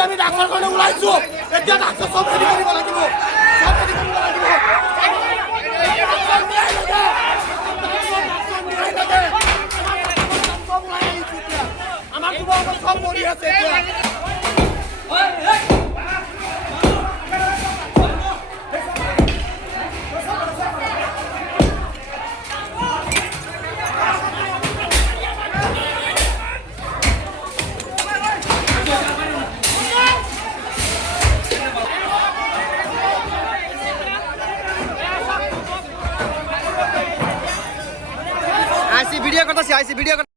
আমি ডাক্তাৰ কাৰণে ওলাইছো এতিয়া ডাক্তাৰ সব ৰেডি কৰিব লাগিব সব ৰেডি কৰিব লাগিব আমাৰ তোমাৰ সব মৰি আছে এতিয়া वीडियो करता वीडियो